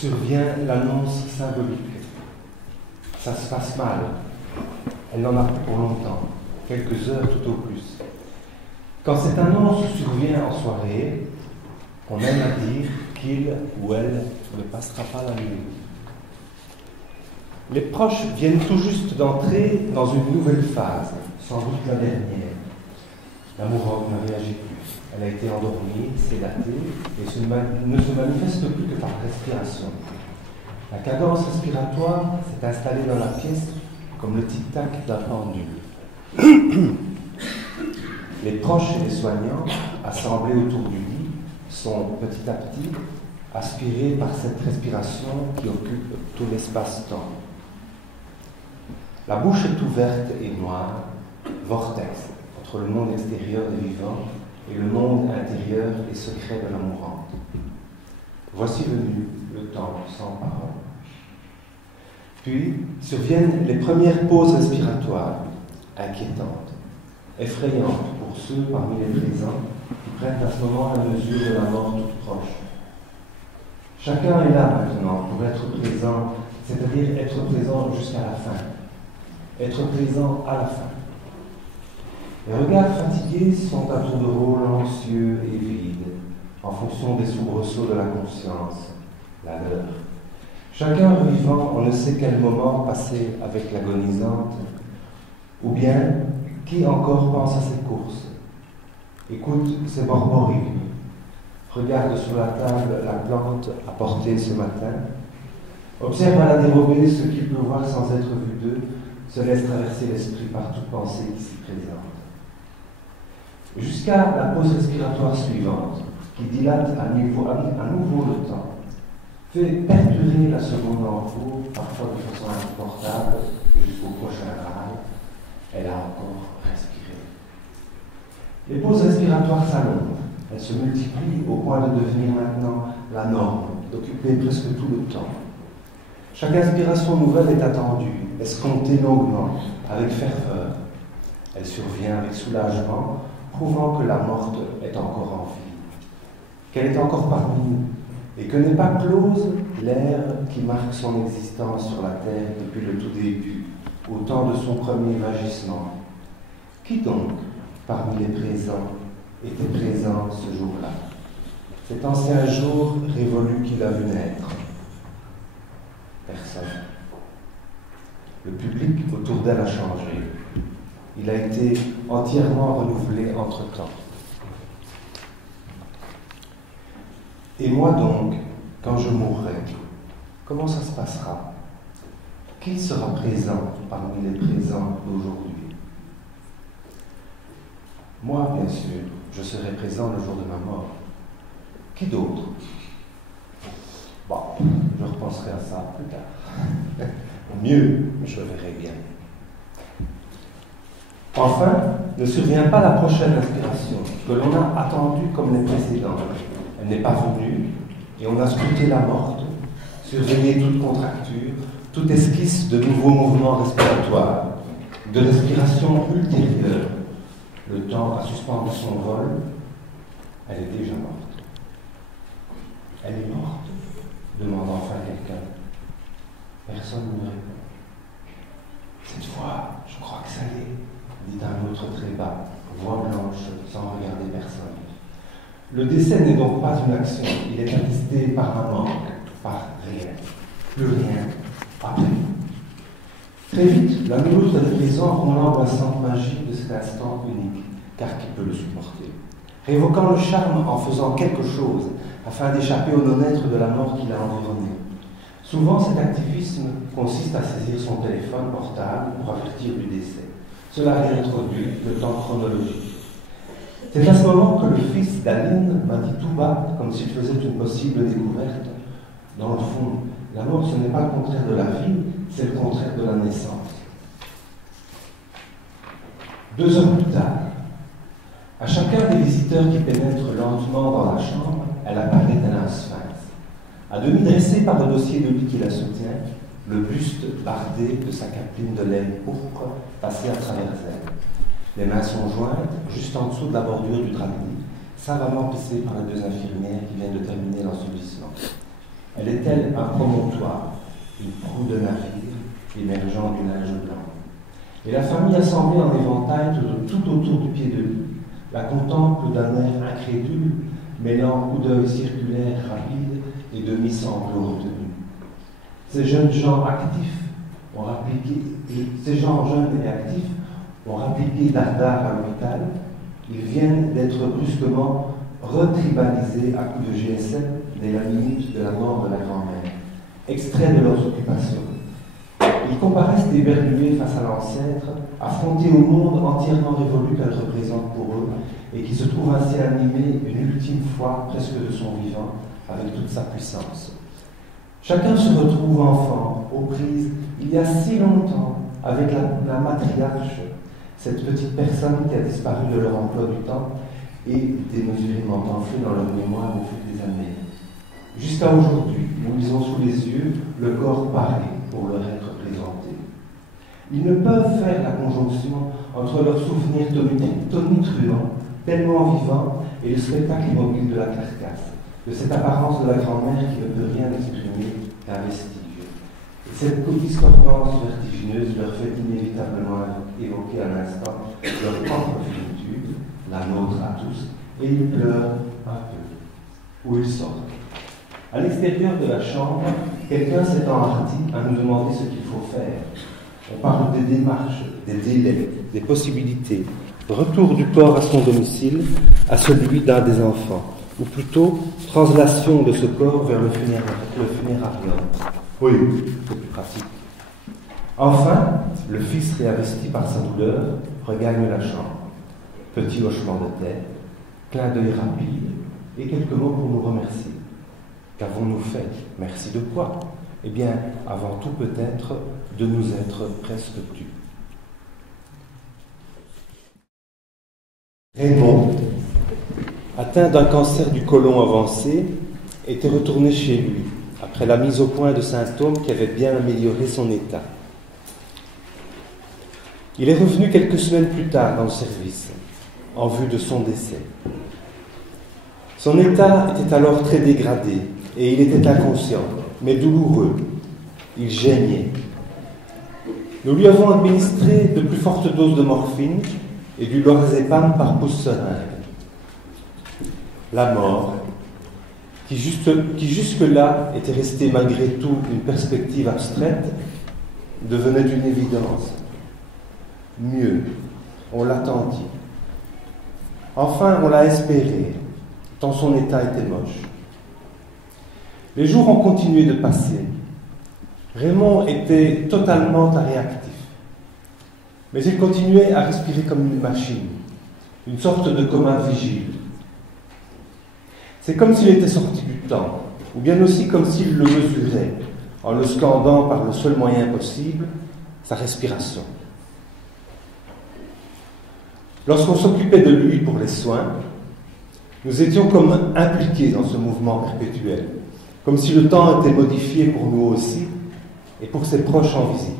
survient l'annonce symbolique. Ça se passe mal. Elle n'en a plus pour longtemps, quelques heures tout au plus. Quand cette annonce survient en soirée, on aime à dire qu'il ou elle ne passera pas la nuit. Les proches viennent tout juste d'entrer dans une nouvelle phase, sans doute la dernière. L'amoureuse ne réagit plus. Elle a été endormie, sédatée, et ne se manifeste plus que par respiration. La cadence respiratoire s'est installée dans la pièce comme le tic-tac d'un pendule. Les proches et les soignants, assemblés autour du lit, sont petit à petit aspirés par cette respiration qui occupe tout l'espace-temps. La bouche est ouverte et noire, vortex entre le monde extérieur des vivants et le monde intérieur et secret de la mourante. Voici venu le temps sans parole. Puis surviennent les premières pauses respiratoires, inquiétantes, effrayantes pour ceux parmi les présents qui prennent à ce moment la mesure de la mort toute proche. Chacun est là maintenant pour être présent, c'est-à-dire être présent jusqu'à la fin. Être présent à la fin. Les regards fatigués sont à tour de rôle anxieux et vides, en fonction des soubresauts de la conscience, la leur. Chacun revivant on ne sait quel moment passé avec l'agonisante, ou bien qui encore pense à ses courses, écoute ses borborigmes, regarde sur la table la plante apportée ce matin, observe à la dérobée ce qu'il peut voir sans être vu d'eux, se laisse traverser l'esprit par toute pensée qui s'y présente. Jusqu'à la pause respiratoire suivante, qui dilate à nouveau le temps, fait perdurer la seconde en cours, parfois de façon insupportable, jusqu'au prochain rail. Elle a encore respiré. Les pauses respiratoires s'allongent. Elles se multiplient au point de devenir maintenant la norme, d'occuper presque tout le temps. Chaque inspiration nouvelle est attendue, escomptée longuement, avec ferveur. Elle survient avec soulagement, prouvant que la morte est encore en vie, qu'elle est encore parmi nous, et que n'est pas close l'ère qui marque son existence sur la terre depuis le tout début, au temps de son premier vagissement. Qui donc, parmi les présents, était présent ce jour-là? Cet ancien jour révolu qu'il a vu naître. Personne. Le public autour d'elle a changé. Il a été entièrement renouvelé entre-temps. Et moi donc, quand je mourrai, comment ça se passera? Qui sera présent parmi les présents d'aujourd'hui? Moi, bien sûr, je serai présent le jour de ma mort. Qui d'autre? Bon, je repenserai à ça plus tard. Mieux, je verrai bien. Enfin, ne survient pas la prochaine inspiration, que l'on a attendue comme les précédentes. Elle n'est pas venue, et on a scruté la morte, surveillé toute contracture, toute esquisse de nouveaux mouvements respiratoires, de respiration ultérieure. Le temps a suspendu son vol, elle est déjà morte. Elle est morte, demande enfin quelqu'un. Personne ne répond. Cette fois, je crois que ça y est, dit un autre très bas, voix blanche, sans regarder personne. Le décès n'est donc pas une action, il est attesté par un manque, par rien. Plus rien, après. Très vite, la mouloute des présents rend l'angoissante magie de cet instant unique, car qui peut le supporter? Révoquant le charme en faisant quelque chose, afin d'échapper au non-être de la mort qui l'a environné. Souvent, cet activisme consiste à saisir son téléphone portable pour avertir du décès. Cela réintroduit le temps chronologique. C'est à ce moment que le fils d'Aline m'a dit tout bas, comme s'il faisait une possible découverte. Dans le fond, la mort, ce n'est pas le contraire de la vie, c'est le contraire de la naissance. 2 heures plus tard, à chacun des visiteurs qui pénètrent lentement dans la chambre, elle apparaît tel un sphinx. À demi dressé par le dossier de lit qui la soutient, le buste bardé de sa capeline de laine pourpre passé à travers elle. Les mains sont jointes, juste en dessous de la bordure du drap de lit, savamment pissées par les 2 infirmières qui viennent de terminer l'ensevelissement. Elle est-elle un promontoire, une proue de navire émergeant du linge blanc? Et la famille assemblée en éventail tout autour du pied de lit la contemple d'un air incrédule, mêlant coup d'œil circulaire rapide et demi-sanglot retenu. Ces jeunes gens jeunes et actifs ont rappliqué dardard à l'hôpital. Ils viennent d'être brusquement retribalisés à coups de GSM dès la minute de la mort de la grand-mère, extraits de leurs occupations. Ils comparaissent éberlués face à l'ancêtre, affrontés au monde entièrement révolu qu'elle représente pour eux, et qui se trouve ainsi animé une ultime fois, presque de son vivant, avec toute sa puissance. Chacun se retrouve enfant, aux prises, il y a si longtemps, avec la matriarche, cette petite personne qui a disparu de leur emploi du temps et démesurément enflée dans leur mémoire au fil des années. Jusqu'à aujourd'hui, où ils ont sous les yeux le corps paré pour leur être présenté. Ils ne peuvent faire la conjonction entre leurs souvenirs tonitruants, tellement vivants, et le spectacle immobile de la carcasse, de cette apparence de la grand-mère qui ne peut rien exprimer qu'un vestige. Et cette discordance vertigineuse leur fait inévitablement évoquer un instant leur propre finitude, la nôtre à tous, et ils pleurent un peu. Où ils sortent. À l'extérieur de la chambre, quelqu'un s'est enhardi à nous demander ce qu'il faut faire. On parle des démarches, des délais, des possibilités. Retour du corps à son domicile, à celui d'un des enfants, ou plutôt translation de ce corps vers le funérarium. Oui, c'est plus pratique. Enfin, le fils réinvesti par sa douleur regagne la chambre. Petit hochement de tête, clin d'œil rapide et quelques mots pour nous remercier. Qu'avons-nous fait? Merci de quoi? Eh bien, avant tout peut-être de nous être presque tus. Raymond, atteint d'un cancer du côlon avancé, était retourné chez lui, après la mise au point de symptômes qui avaient bien amélioré son état. Il est revenu quelques semaines plus tard dans le service, en vue de son décès. Son état était alors très dégradé, et il était inconscient, mais douloureux. Il geignait. Nous lui avons administré de plus fortes doses de morphine et du lorazépam par pouce seringue. La mort, qui jusque-là était restée malgré tout une perspective abstraite, devenait une évidence. Mieux, on l'attendit. Enfin, on l'a espéré, tant son état était moche. Les jours ont continué de passer. Raymond était totalement réactif. Mais il continuait à respirer comme une machine, une sorte de coma vigile. C'est comme s'il était sorti du temps, ou bien aussi comme s'il le mesurait, en le scandant par le seul moyen possible, sa respiration. Lorsqu'on s'occupait de lui pour les soins, nous étions comme impliqués dans ce mouvement perpétuel, comme si le temps était modifié pour nous aussi et pour ses proches en visite.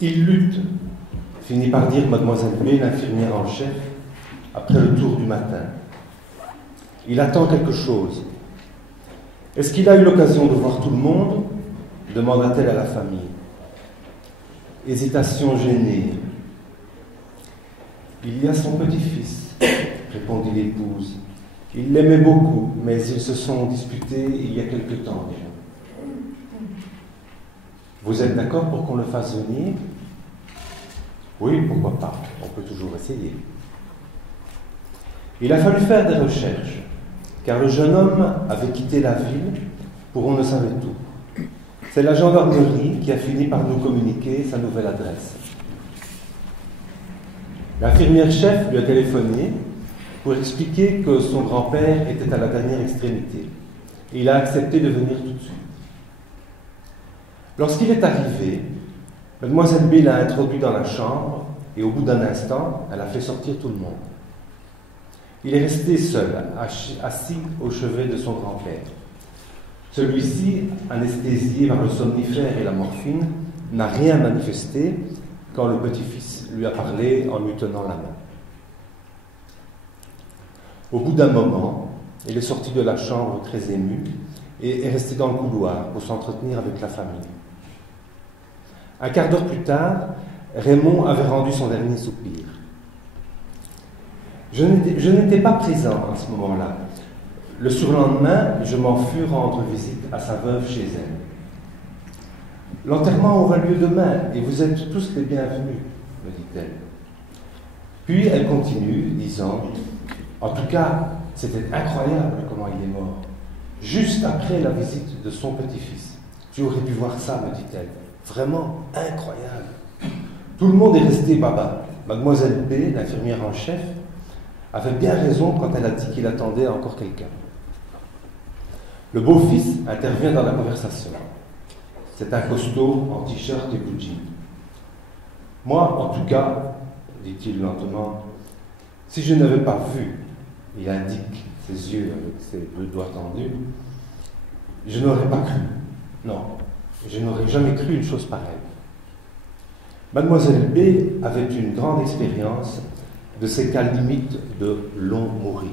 Il lutte, finit par dire mademoiselle B, l'infirmière en chef, après le tour du matin. Il attend quelque chose. Est-ce qu'il a eu l'occasion de voir tout le monde? Demanda-t-elle à la famille. Hésitation gênée. Il y a son petit-fils, répondit l'épouse. Il l'aimait beaucoup, mais ils se sont disputés il y a quelque temps déjà. Vous êtes d'accord pour qu'on le fasse venir? Oui, pourquoi pas, on peut toujours essayer. Il a fallu faire des recherches, car le jeune homme avait quitté la ville pour on ne savait tout. C'est la gendarmerie qui a fini par nous communiquer sa nouvelle adresse. L'infirmière chef lui a téléphoné pour expliquer que son grand-père était à la dernière extrémité. Et il a accepté de venir tout de suite. Lorsqu'il est arrivé, mademoiselle B l'a introduit dans la chambre et au bout d'un instant, elle a fait sortir tout le monde. Il est resté seul, assis au chevet de son grand-père. Celui-ci, anesthésié par le somnifère et la morphine, n'a rien manifesté quand le petit-fils lui a parlé en lui tenant la main. Au bout d'un moment, Il est sorti de la chambre très ému et est resté dans le couloir pour s'entretenir avec la famille. Un quart d'heure plus tard, Raymond avait rendu son dernier soupir. Je n'étais pas présent à ce moment-là. Le surlendemain, je m'en fus rendre visite à sa veuve chez elle. L'enterrement aura lieu demain et vous êtes tous les bienvenus, me dit-elle. Puis elle continue, disant, en tout cas, c'était incroyable comment il est mort. Juste après la visite de son petit-fils. Tu aurais pu voir ça, me dit-elle. Vraiment incroyable. Tout le monde est resté baba. Mademoiselle B, l'infirmière en chef, avait bien raison quand elle a dit qu'il attendait encore quelqu'un. Le beau-fils intervient dans la conversation. C'est un costaud en t-shirt et blue jean. Moi, en tout cas, dit-il lentement, si je n'avais pas vu, il indique ses yeux avec ses deux doigts tendus, je n'aurais pas cru. Non, je n'aurais jamais cru une chose pareille. Mademoiselle B avait une grande expérience de ces cas limites de long mourir.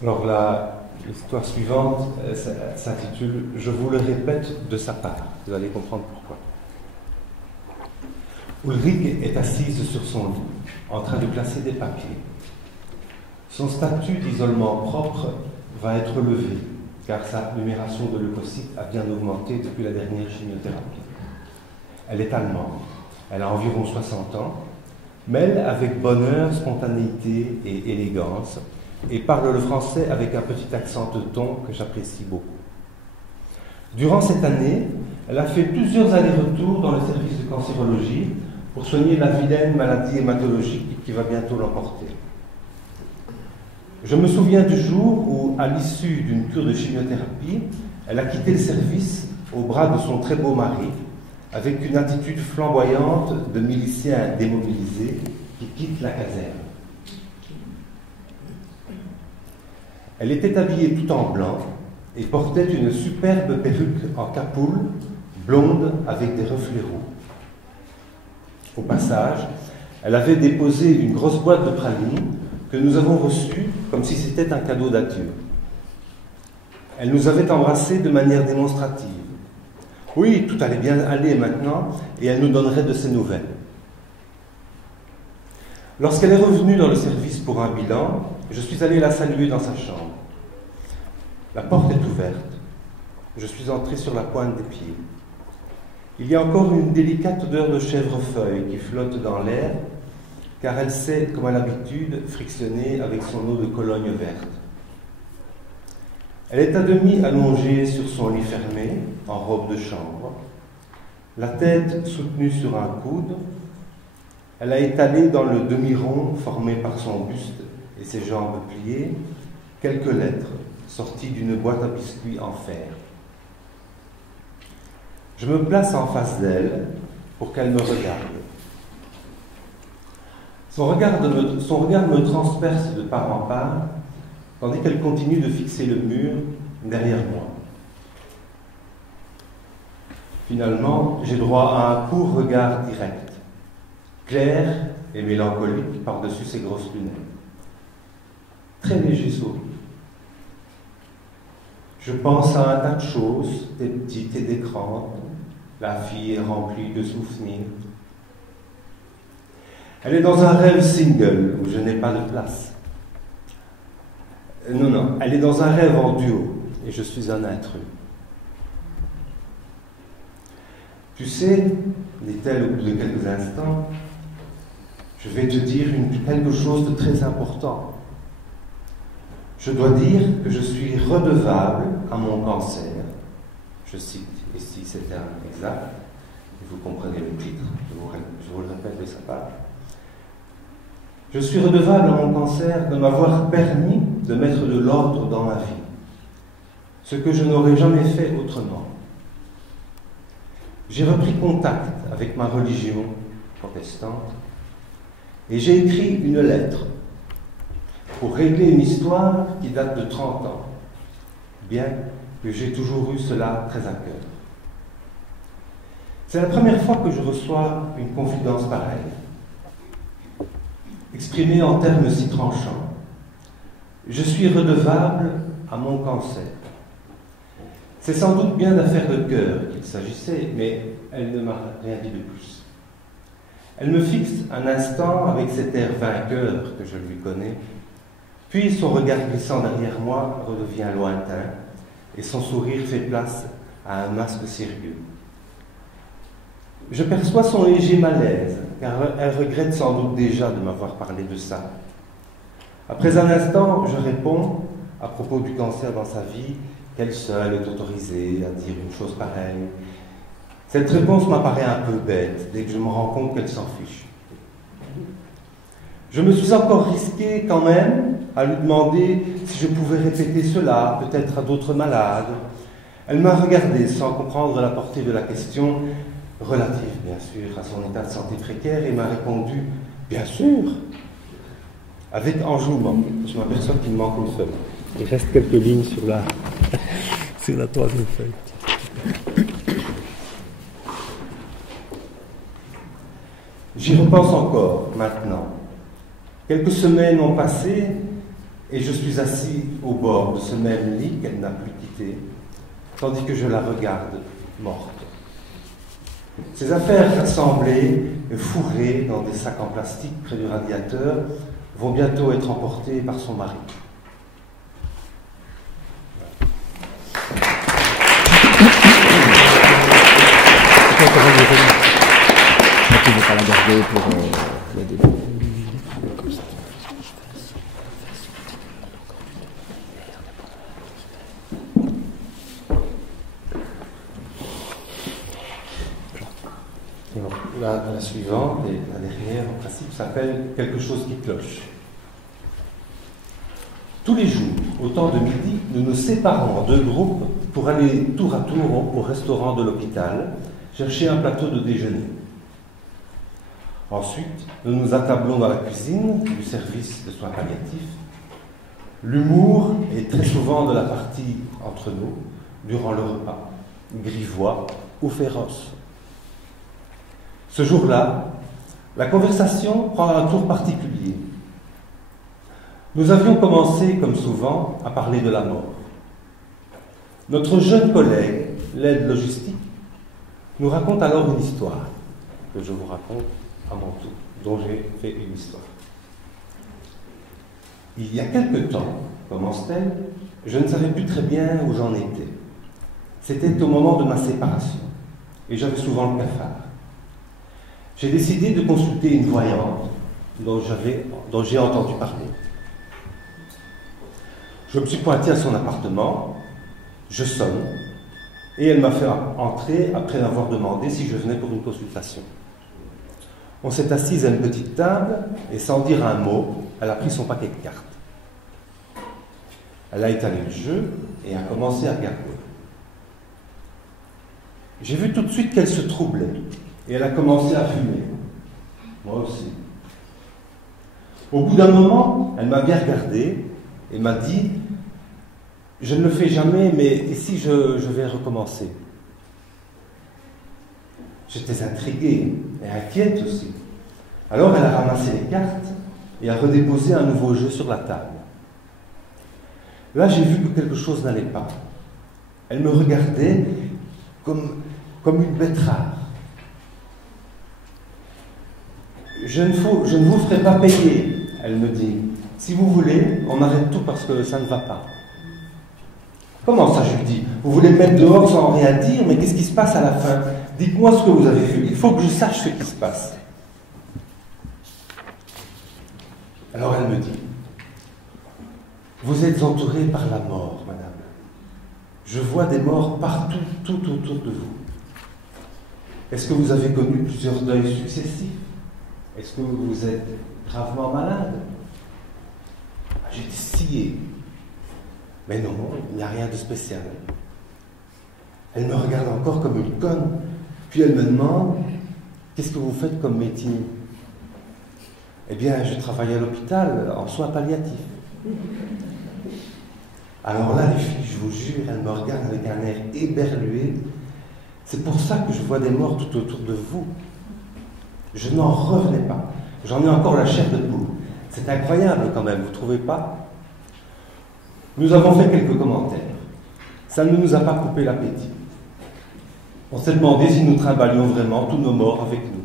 Alors l'histoire suivante s'intitule « Je vous le répète de sa part ». Vous allez comprendre pourquoi. Ulrich est assise sur son lit, en train de classer des papiers. Son statut d'isolement propre va être levé, car sa numération de leucocytes a bien augmenté depuis la dernière chimiothérapie. Elle est allemande, elle a environ 60 ans, mêle avec bonheur, spontanéité et élégance, et parle le français avec un petit accent teuton que j'apprécie beaucoup. Durant cette année, elle a fait plusieurs allers-retours dans le service de cancérologie pour soigner la vilaine maladie hématologique qui va bientôt l'emporter. Je me souviens du jour où, à l'issue d'une cure de chimiothérapie, elle a quitté le service au bras de son très beau mari, avec une attitude flamboyante de milicien démobilisé qui quitte la caserne. Elle était habillée tout en blanc et portait une superbe perruque en capoule, blonde avec des reflets roux. Au passage, elle avait déposé une grosse boîte de pralines que nous avons reçue comme si c'était un cadeau d'adieu. Elle nous avait embrassés de manière démonstrative. Oui, tout allait bien aller maintenant et elle nous donnerait de ses nouvelles. Lorsqu'elle est revenue dans le service pour un bilan, je suis allé la saluer dans sa chambre. La porte est ouverte. Je suis entré sur la pointe des pieds. Il y a encore une délicate odeur de chèvrefeuille qui flotte dans l'air, car elle sait, comme à l'habitude, frictionner avec son eau de Cologne verte. Elle est à demi allongée sur son lit fermé, en robe de chambre, la tête soutenue sur un coude. Elle a étalé dans le demi-rond formé par son buste et ses jambes pliées quelques lettres sorties d'une boîte à biscuits en fer. Je me place en face d'elle pour qu'elle me regarde. Son regard me transperce de part en part, tandis qu'elle continue de fixer le mur derrière moi. Finalement, j'ai droit à un court regard direct, clair et mélancolique par-dessus ses grosses lunettes. Très léger sourire. Je pense à un tas de choses, des petites et des grandes. La fille est remplie de souvenirs. Elle est dans un rêve single où je n'ai pas de place. Non, elle est dans un rêve en duo et je suis un intrus. Tu sais, dit-elle au bout de quelques instants, je vais te dire quelque chose de très important. Je dois dire que je suis redevable à mon cancer. Je cite ici, c'est un exact, vous comprenez le titre, je vous le répète de sa part. Je suis redevable à mon cancer de m'avoir permis de mettre de l'ordre dans ma vie. ce que je n'aurais jamais fait autrement. J'ai repris contact avec ma religion protestante et j'ai écrit une lettre pour régler une histoire qui date de 30 ans, bien que j'ai toujours eu cela très à cœur. C'est la première fois que je reçois une confidence pareille, exprimée en termes si tranchants. Je suis redevable à mon cancer. C'est sans doute bien d'affaires de cœur qu'il s'agissait, mais elle ne m'a rien dit de plus. Elle me fixe un instant avec cet air vainqueur que je lui connais, puis son regard glissant derrière moi redevient lointain et son sourire fait place à un masque sérieux. Je perçois son léger malaise, car elle regrette sans doute déjà de m'avoir parlé de ça. Après un instant, je réponds, à propos du cancer dans sa vie, qu'elle seule est autorisée à dire une chose pareille. Cette réponse m'apparaît un peu bête, dès que je me rends compte qu'elle s'en fiche. Je me suis encore risqué quand même à lui demander si je pouvais répéter cela, peut-être à d'autres malades. Elle m'a regardé sans comprendre la portée de la question, relative bien sûr à son état de santé précaire, et m'a répondu « Bien sûr !» avec enjouement. Je m'aperçois qu'il me manque une feuille. Il reste quelques lignes sur la, sur la troisième feuille. J'y repense encore maintenant. Quelques semaines ont passé et je suis assis au bord de ce même lit qu'elle n'a plus quitté, tandis que je la regarde morte. Ses affaires rassemblées et fourrées dans des sacs en plastique près du radiateur vont bientôt être emportées par son mari. Tu ne veux pas la garder pour le début. La suivante et la dernière, en principe, s'appelle « Quelque chose qui cloche ». Tous les jours, au temps de midi, nous nous séparons en deux groupes pour aller tour à tour au restaurant de l'hôpital, chercher un plateau de déjeuner. Ensuite, nous nous attablons dans la cuisine du service de soins palliatifs. L'humour est très souvent de la partie entre nous, durant le repas, grivois ou féroce. Ce jour-là, la conversation prend un tour particulier. Nous avions commencé, comme souvent, à parler de la mort. Notre jeune collègue, l'aide logistique, nous raconte alors une histoire, que je vous raconte à mon tour, dont j'ai fait une histoire. Il y a quelque temps, commence-t-elle, je ne savais plus très bien où j'en étais. C'était au moment de ma séparation, et j'avais souvent le cafard. J'ai décidé de consulter une voyante dont j'ai entendu parler. Je me suis pointé à son appartement, je sonne, et elle m'a fait entrer après m'avoir demandé si je venais pour une consultation. On s'est assise à une petite table, et sans dire un mot, elle a pris son paquet de cartes. Elle a étalé le jeu et a commencé à regarder. J'ai vu tout de suite qu'elle se troublait. Et elle a commencé à fumer. Moi aussi. Au bout d'un moment, elle m'a bien regardé et m'a dit « Je ne le fais jamais, mais et si je vais recommencer ?» J'étais intrigué et inquiète aussi. Alors elle a ramassé les cartes et a redéposé un nouveau jeu sur la table. Là, j'ai vu que quelque chose n'allait pas. Elle me regardait comme une bête rare. Je ne vous ferai pas payer, elle me dit. Si vous voulez, on arrête tout parce que ça ne va pas. Comment ça, je lui dis? Vous voulez me mettre dehors sans rien dire, mais qu'est-ce qui se passe à la fin? Dites-moi ce que vous avez vu, il faut que je sache ce qui se passe. Alors elle me dit, vous êtes entourée par la mort, madame. Je vois des morts partout, tout autour de vous. Est-ce que vous avez connu plusieurs deuils successifs? Est-ce que vous êtes gravement malade? J'étais scié. Mais non, il n'y a rien de spécial. Elle me regarde encore comme une conne. Puis elle me demande, qu'est-ce que vous faites comme métier? Eh bien, je travaille à l'hôpital en soins palliatifs. Alors là, les filles, je vous jure, elles me regardent avec un air éberlué. C'est pour ça que je vois des morts tout autour de vous. Je n'en revenais pas. J'en ai encore la chair de poule. C'est incroyable quand même, vous ne trouvez pas? Nous avons fait quelques commentaires. Ça ne nous a pas coupé l'appétit. On s'est demandé si nous trimbalions vraiment tous nos morts avec nous.